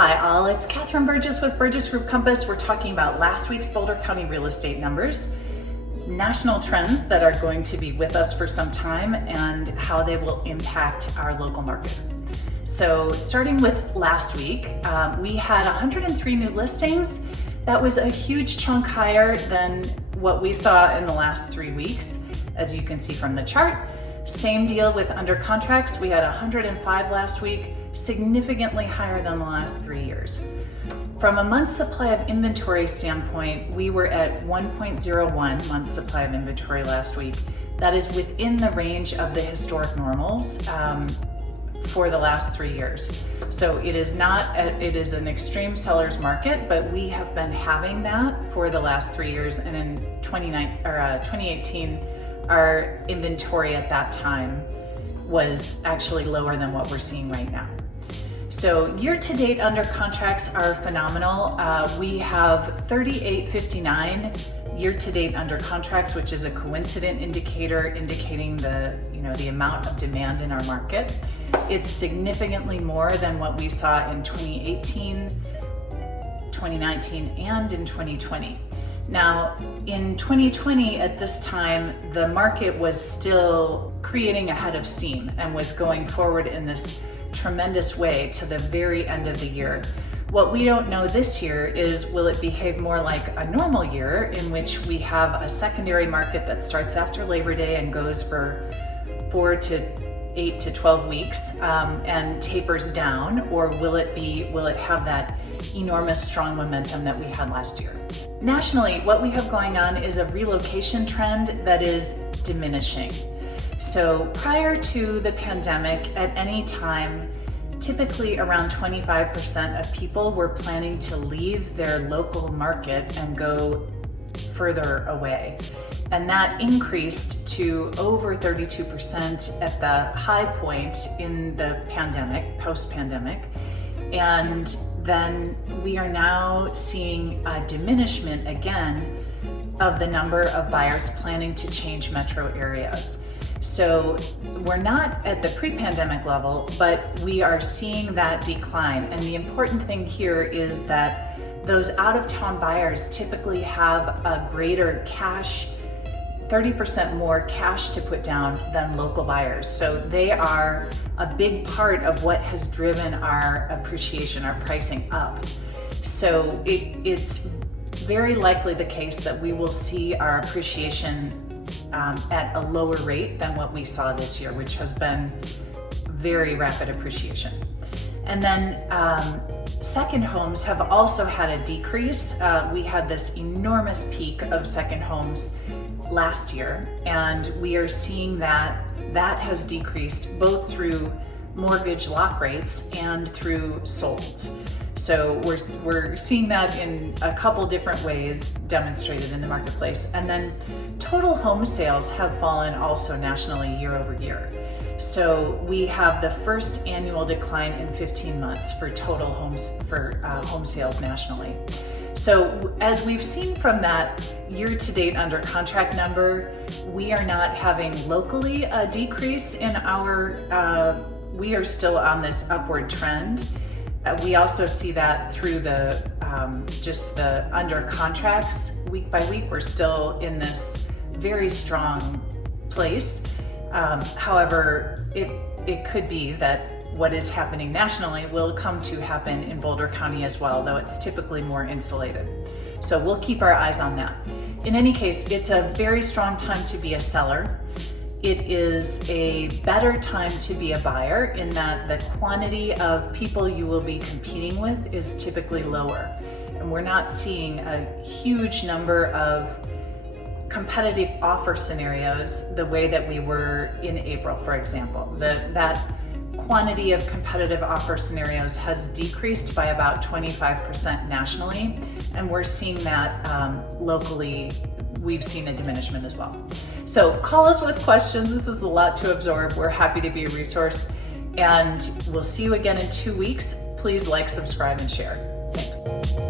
Hi all, it's Catherine Burgess with Burgess Group Compass. We're talking about last week's Boulder County real estate numbers, national trends that are going to be with us for some time, and how they will impact our local market. So starting with last week, we had 103 new listings. That was a huge chunk higher than what we saw in the last 3 weeks, as you can see from the chart. Same deal with under contracts. We had 105 last week, significantly higher than the last 3 years. From a month supply of inventory standpoint, we were at 1.01 months supply of inventory last week. That is within the range of the historic normals for the last 3 years. So it is an extreme seller's market, but we have been having that for the last 3 years. And in 2018, our inventory at that time was actually lower than what we're seeing right now. So year-to-date under contracts are phenomenal. We have 3859 year-to-date under contracts, which is a coincident indicator indicating the amount of demand in our market. It's significantly more than what we saw in 2018, 2019, and in 2020. Now, in 2020, at this time, the market was still creating a head of steam and was going forward in this tremendous way to the very end of the year. What we don't know this year is, will it behave more like a normal year in which we have a secondary market that starts after Labor Day and goes for 8 to 12 weeks and tapers down, or will it have that enormous strong momentum that we had last year? Nationally, what we have going on is a relocation trend that is diminishing. So prior to the pandemic, at any time, typically around 25% of people were planning to leave their local market and go further away. And that increased to over 32% at the high point in the pandemic, post-pandemic. And then we are now seeing a diminishment again of the number of buyers planning to change metro areas. So we're not at the pre-pandemic level, but we are seeing that decline. And the important thing here is that those out-of-town buyers typically have a greater cash, 30% more cash to put down than local buyers. So they are a big part of what has driven our appreciation, our pricing up. So it's very likely the case that we will see our appreciation at a lower rate than what we saw this year, which has been very rapid appreciation. And then second homes have also had a decrease. We had this enormous peak of second homes last year, and we are seeing that has decreased both through mortgage lock rates and through solds. So we're seeing that in a couple different ways demonstrated in the marketplace. And then total home sales have fallen also nationally year over year. So we have the first annual decline in 15 months for total homes for home sales nationally. So as we've seen from that year-to-date under contract number, we are not having locally a decrease in we are still on this upward trend. We also see that through just the under contracts week by week. We're still in this very strong place. However, it could be that what is happening nationally will come to happen in Boulder County as well, though it's typically more insulated. So we'll keep our eyes on that. In any case, it's a very strong time to be a seller. It is a better time to be a buyer in that the quantity of people you will be competing with is typically lower. And we're not seeing a huge number of competitive offer scenarios the way that we were in April, for example. That quantity of competitive offer scenarios has decreased by about 25% nationally, and we're seeing that locally. We've seen a diminishment as well. So call us with questions. This is a lot to absorb. We're happy to be a resource, and we'll see you again in 2 weeks. Please like, subscribe, and share. Thanks.